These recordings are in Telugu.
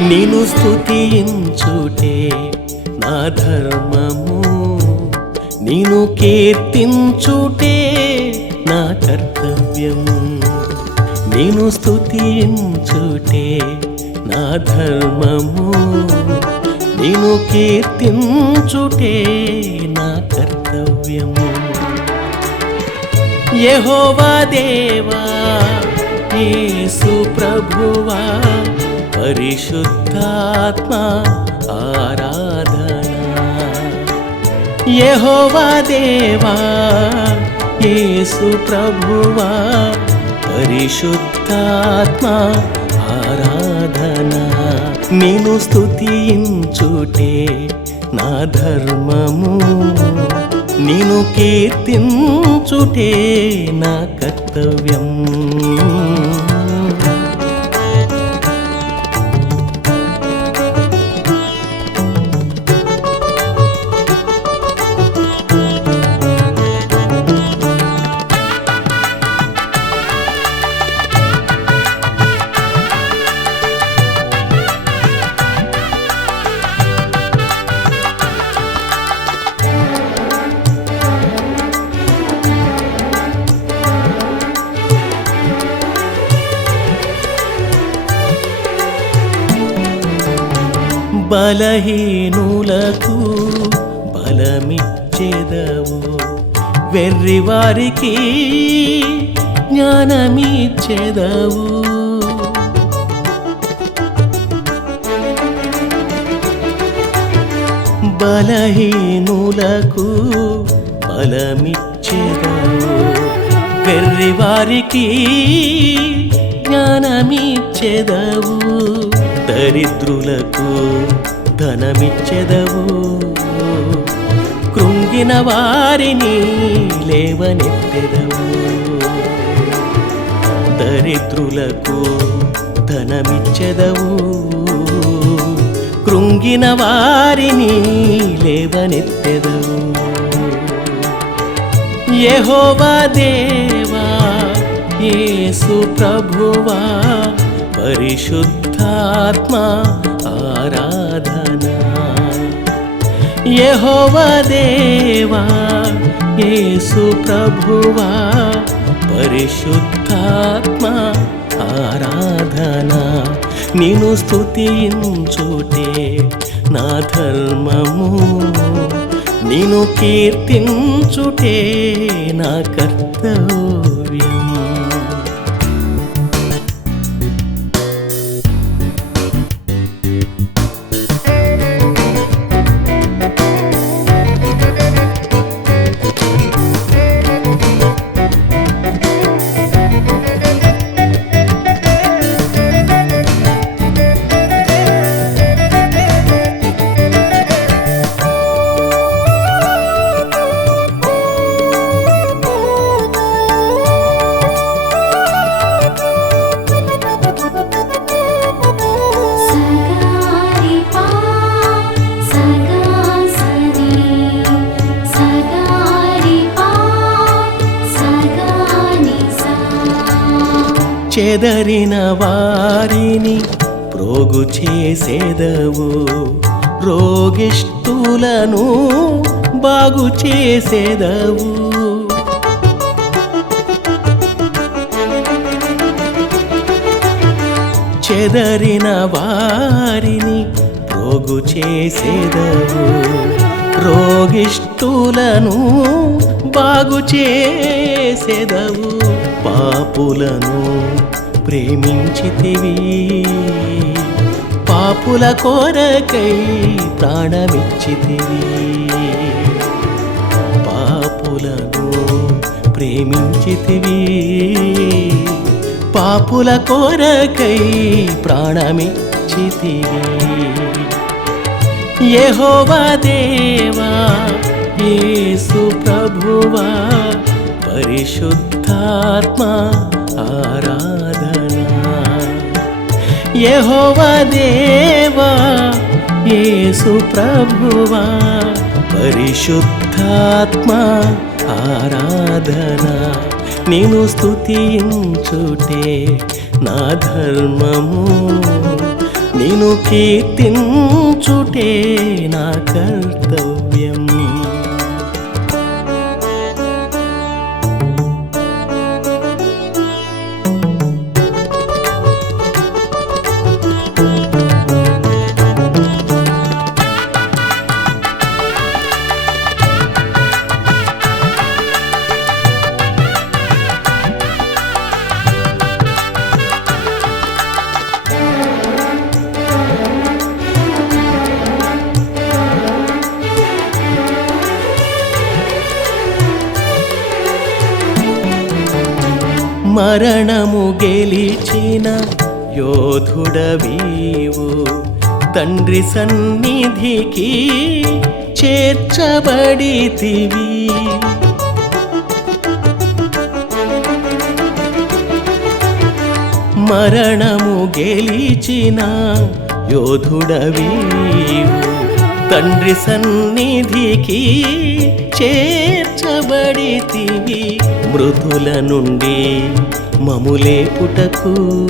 నేను స్థుతించుటే నా ధర్మము. నేను కీర్తించుటే నా కర్తవ్యము. నేను స్థుతించుటే నా ధర్మము. నేను కీర్తించుటే నా కర్తవ్యము. యెహోవా దేవా యేసు ప్రభువా పరిశుద్ధాత్మ ఆరాధన. యహోవా దేవా యేసు ప్రభువా పరిశుద్ధాత్మ ఆరాధన. నేను స్థుతించుటే నా ధర్మము. నేను కీర్తించుటే నా కర్తవ్యం. బలహీనులకు బలమిచ్చేదవు. వెర్రివారికి జ్ఞానమిచ్చేదవు. బలహీనులకు బలమిచ్చేదవు. వెర్రివారికి జ్ఞానమిచ్చేదవు. దరిద్రులకు ధనమిచ్చెదవు. కృంగిన వారిని లేవనెత్తెదవు. దరిద్రులకు ధనమిచ్చెదవు. కృంగిన వారిని లేవనెత్తెదవు. యహోవా దేవా యేసు ప్రభువా పరిశుద్ధాత్మా ఆరాధన దేవా యేసు ప్రభువా పరిశుద్ధాత్మ ఆరాధన నిను స్థుతించుటే నా ధర్మము నిను కీర్తించుటే నా కర్తవ్యం చెదరిన వారిని ప్రోగు చేసేదవు. రోగిష్ఠులను బాగు చేసేదవు. చెదరిన వారిని ప్రోగు చేసేదవు. రోగిష్ఠులను బాగు చేసేదవు. పాపులను ప్రేమించితివి. పాపుల కోరకై ప్రాణమిచ్చితివి. పాపులను ప్రేమించితివి. పాపుల కోరకై ప్రాణమిచ్చితివి. యెహోవా దేవా యేసు ప్రభువా పరిశుద్ధాత్మ ఆరాధన. యెహోవా దేవా యేసు ప్రభువా పరిశుద్ధాత్మ ఆరాధన. నేను స్తుతించుటే నా ధర్మము నేను కీర్తించుటే నా కర్తవ్యం మరణము గెలిచిన యోధుడవీవు. తండ్రి సన్నిధికి చేర్చబడితివి. మరణము గెలిచిన యోధుడవీవు. తండ్రి సన్నిధికి చేర్చబడితివి. మృతుల నుండి మములే పుటకు.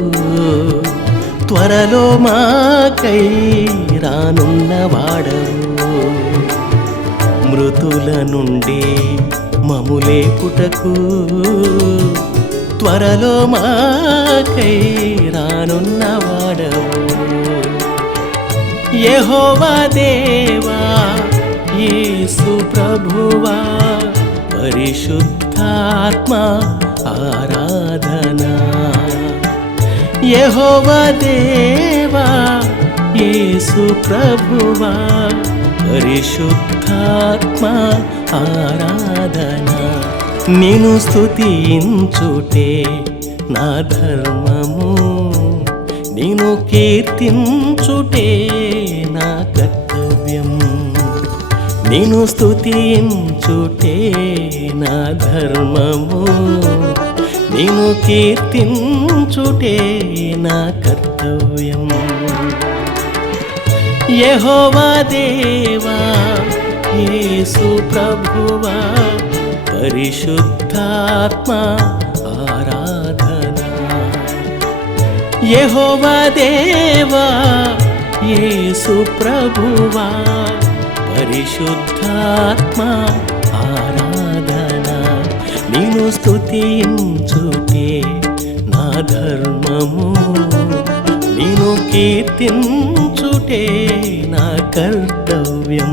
త్వరలో మాకై రానున్నవాడవు మృతుల నుండి మములే పుటకు. త్వరలో మాకై రానున్నవాడవు యహోవా దేవా యేసు ప్రభువా పరిశుద్ధాత్మ ఆరాధనా. యహోవా దేవా యేసు ప్రభువా పరిశుద్ధాత్మ ఆరాధనా. నేను స్థుతించుటే నా ధర్మము నేను కీర్తించుటే నా కర్తవ్యం. నేను స్థుతించుటే నా ధర్మము. నేను కీర్తించుటే నా కర్తవ్యం. యహోవా దేవా యేసు ప్రభువా పరిశుద్ధాత్మా యెహోవా దేవా యేసు ప్రభువా పరిశుద్ధాత్మ ఆరాధన నేను స్తుతించుటే నా ధర్మము. నేను కీర్తించుటే నా కర్తవ్యం